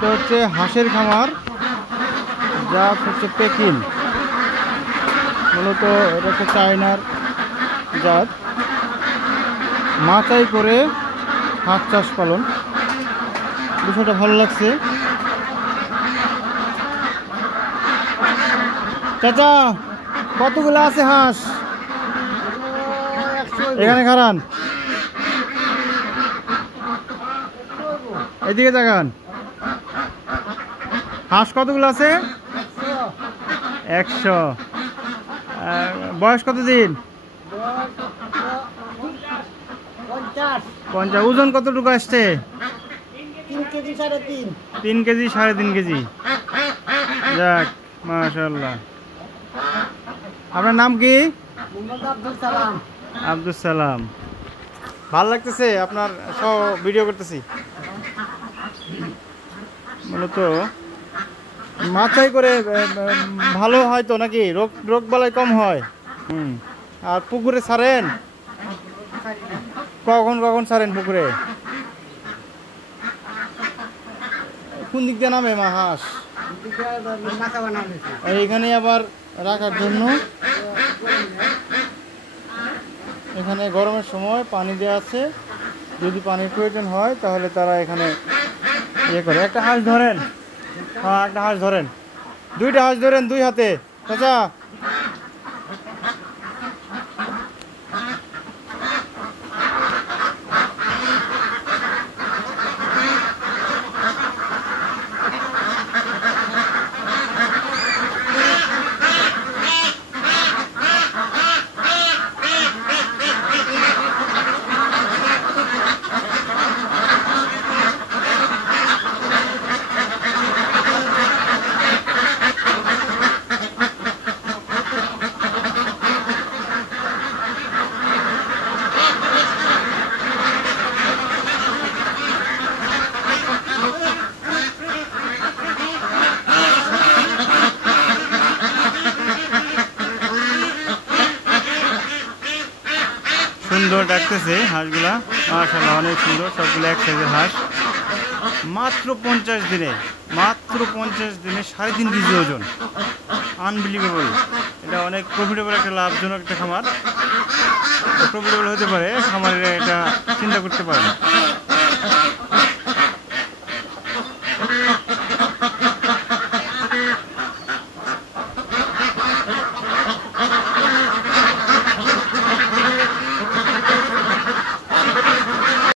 এটা হচ্ছে হাঁসের খামার, যা হচ্ছে পেকিং। মূলত এটা হচ্ছে চায়নার জাত, মাচাই করে হাঁস চাষ পালন। বিষয়টা ভালো লাগছে। চাচা, কতগুলো আছে হাঁস এখানে? খারান, এদিকে দেখান। হাঁস কতগুলো আছে? 100। বয়স কতদিন? 50। ওজন কতটুকু আসছে? 3 কেজি 3.5। 3 KG 3.5 KG. যাক, মাশাআল্লাহ। আপনার নাম কি? আব্দুল সালাম। আব্দুল সালাম। ভালো লাগতেছে আপনার সব ভিডিও করতেছি। মূলত মাথায় করে ভালো হয় তো নাকি? রোগ বালাই কম হয়। আর পুকুরে ছাড়েন? কখন কখন ছাড়েন পুকুরে? কোন দিক দিয়ে নামে মা হাঁস? এইখানে আবার রাখার জন্য এখানে গরমের সময় পানি দেওয়া আছে। যদি পানির প্রয়োজন হয় তাহলে তারা এখানে ইয়ে করে। একটা হাঁস ধরেন। হ্যাঁ, একটা হাঁস ধরেন। 2টা হাঁস ধরেন 2 হাতে। চাচা, সুন্দর ডাকতেছে হাঁসগুলা, মাশাআল্লাহ, অনেক সুন্দর। সবগুলো এক সাইজের হাঁস। মাত্র 50 দিনে 3.5 কেজি ওজন। আনবিলিভেবল। এটা অনেক প্রফিটেবল, একটা লাভজনক একটা খামার। প্রফিটেবল হতে পারে খামারে, এটা চিন্তা করতে পারে।